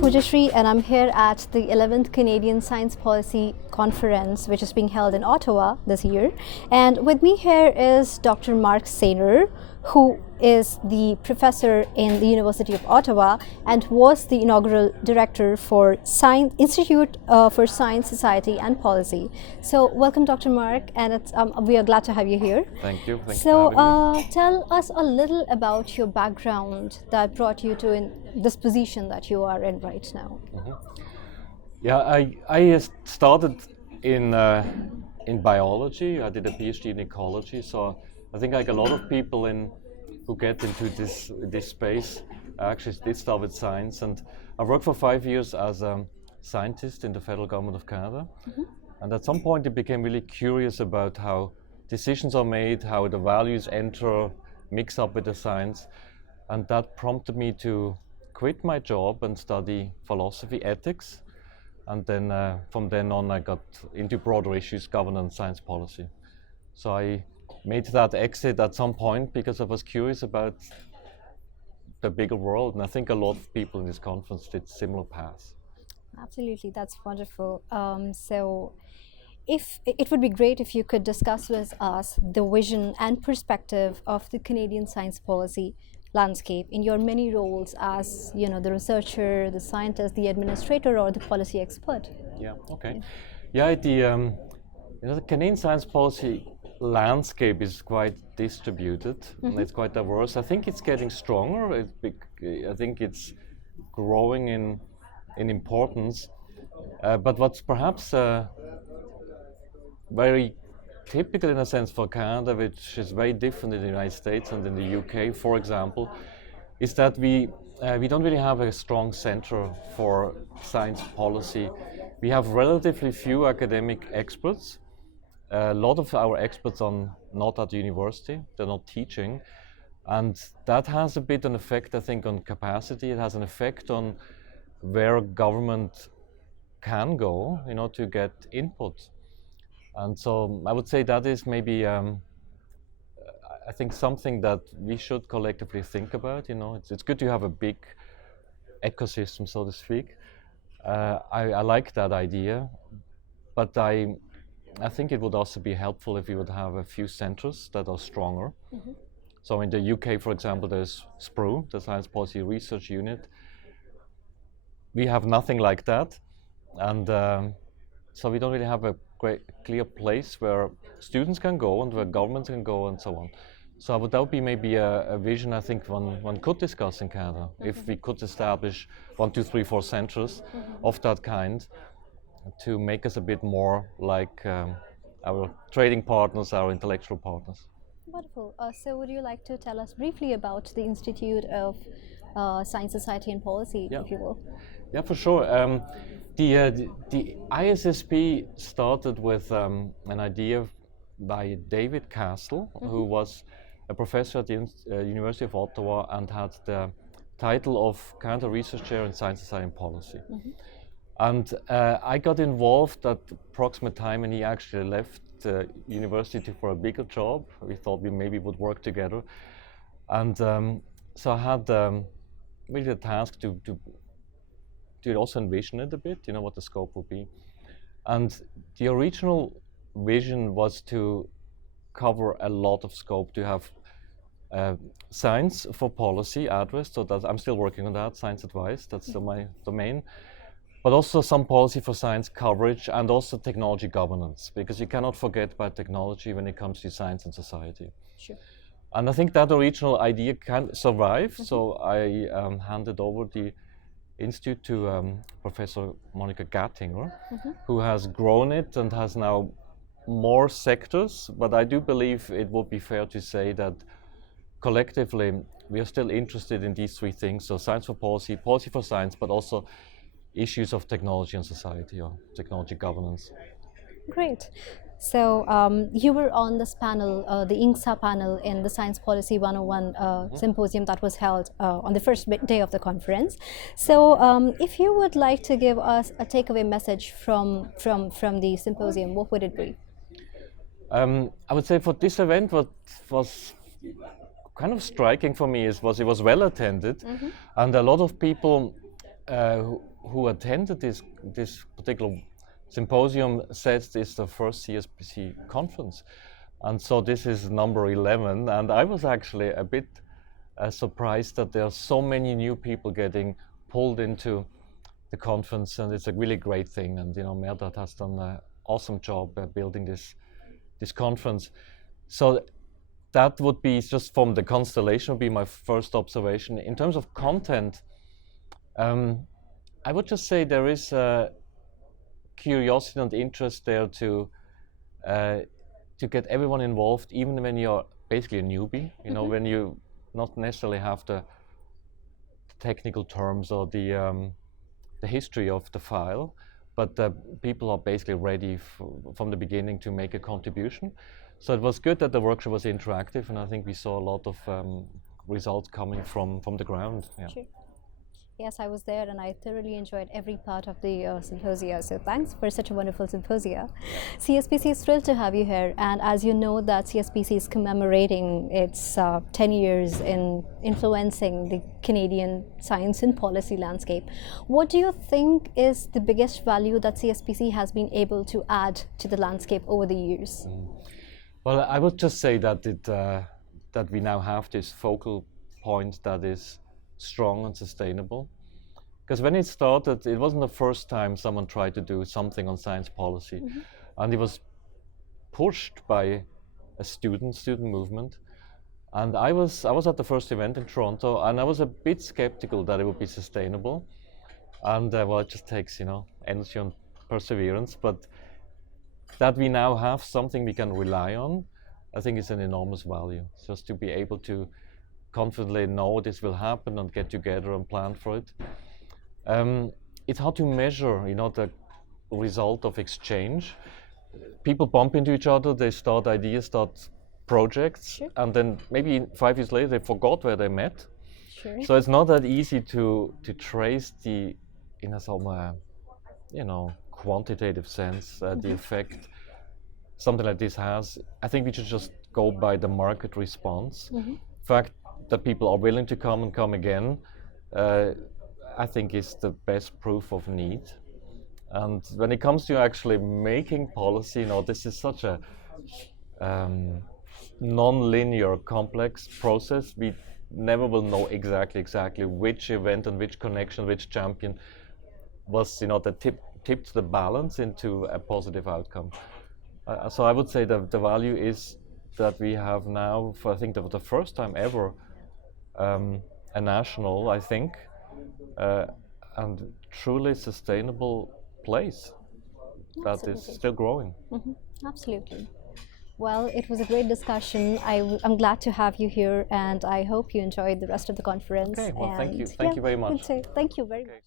Pooja Shree, and I'm here at the 11th Canadian Science Policy Conference, which is being held in Ottawa this year. And with me here is Dr. Marc, who is the professor in the University of Ottawa and was the inaugural director for Institute for Science, Society and Policy. So welcome, Dr. Marc, and we are glad to have you here. Thank you. Thanks so for having me. tell us a little about your background that brought you to this position that you are in right now. Mm-hmm. Yeah, I started in biology. I did a PhD in ecology, so I think like a lot of people who get into this space actually did start with science. And I worked for 5 years as a scientist in the federal government of Canada. Mm-hmm. And at some point I became really curious about how decisions are made, how the values mix up with the science. And that prompted me to quit my job and study philosophy, ethics. And then from then on I got into broader issues, governance, science policy. So I made that exit at some point because I was curious about the bigger world, and I think a lot of people in this conference did similar paths. Absolutely, that's wonderful. So if it would be great if you could discuss with us the vision and perspective of the Canadian science policy landscape in your many roles as, the researcher, the scientist, the administrator, or the policy expert. Yeah, okay. Yeah, the Canadian science policy landscape is quite distributed, mm-hmm. and it's quite diverse. I think it's getting stronger. I think it's growing in importance. But what's perhaps very typical in a sense for Canada, which is very different in the United States and in the UK, for example, is that we don't really have a strong center for science policy. We have relatively few academic experts. A lot of our experts are not at university, they're not teaching, and that has a bit an effect, I think, on capacity. It has an effect on where government can go, to get input. And so I would say that is maybe, I think, something that we should collectively think about. It's good to have a big ecosystem, so to speak. I like that idea, but I think it would also be helpful if we would have a few centers that are stronger. Mm-hmm. So in the UK, for example, there's SPRU, the Science Policy Research Unit. We have nothing like that, and so we don't really have a clear place where students can go and where governments can go and so on. So that would be maybe a vision I think one could discuss in Canada, mm-hmm. if we could establish 1, 2, 3, 4 centers mm-hmm. of that kind, to make us a bit more like our trading partners, our intellectual partners. Wonderful. So would you like to tell us briefly about the Institute of Science, Society and Policy, if you will? Yeah, for sure. The ISSP started with an idea by David Castle, mm-hmm. who was a professor at the University of Ottawa and had the title of Canada Research Chair in Science, Society and Policy. Mm-hmm. And I got involved at the approximate time when he actually left university for a bigger job. We thought we maybe would work together. And so I had really the task to also envision it a bit, what the scope would be. And the original vision was to cover a lot of scope, to have science for policy addressed, so that I'm still working on that, science advice, that's still my domain. But also some policy for science coverage and also technology governance, because you cannot forget about technology when it comes to science and society. Sure. And I think that original idea can survive, mm-hmm. so I handed over the institute to Professor Monica Gattinger, mm-hmm. who has grown it and has now more sectors, but I do believe it would be fair to say that collectively we are still interested in these 3 things, so science for policy, policy for science, but also issues of technology and society, or technology governance. Great. So you were on this panel, the INSA panel in the Science Policy 101 mm-hmm. symposium that was held on the first day of the conference. So if you would like to give us a takeaway message from the symposium, what would it be? I would say for this event, what was kind of striking for me it was well attended, mm-hmm. and a lot of people who attended this particular symposium says this is the first CSPC conference, and so this is number 11. And I was actually a bit surprised that there are so many new people getting pulled into the conference, and it's a really great thing. And Merdat has done an awesome job building this conference. So that would be, just from the constellation, would be my first observation. In terms of content, I would just say there is curiosity and interest there to get everyone involved, even when you're basically a newbie. When you not necessarily have the technical terms or the history of the file, but people are basically ready from the beginning to make a contribution. So it was good that the workshop was interactive, and I think we saw a lot of results coming from the ground. Yeah. Sure. Yes, I was there and I thoroughly enjoyed every part of the symposia. So thanks for such a wonderful symposia. CSPC is thrilled to have you here, and as you know that CSPC is commemorating its 10 years in influencing the Canadian science and policy landscape. What do you think is the biggest value that CSPC has been able to add to the landscape over the years? Well, I would just say that that we now have this focal point that is strong and sustainable. Because when it started, it wasn't the first time someone tried to do something on science policy, and it was pushed by a student movement. And I was at the first event in Toronto, and I was a bit skeptical that it would be sustainable. And well, it just takes energy and perseverance, but that we now have something we can rely on, I think is an enormous value. Just to be able to confidently know this will happen and get together and plan for it. It's hard to measure, the result of exchange. People bump into each other, they start ideas, start projects, sure. And then maybe 5 years later they forgot where they met. Sure. So it's not that easy to trace the, in some, quantitative sense, the effect something like this has. I think we should just go by the market response. Fact that people are willing to come and come again, I think is the best proof of need. And when it comes to actually making policy, this is such a non-linear, complex process. We never will know exactly which event and which connection, which champion was, that tipped the balance into a positive outcome. So I would say that the value is that we have now, for I think the first time ever, a national, I think, and truly sustainable place. Absolutely. That is still growing. Absolutely. Well, it was a great discussion. I'm glad to have you here, and I hope you enjoyed the rest of the conference. Okay, well, thank you. Thank you very much. Thank you very much.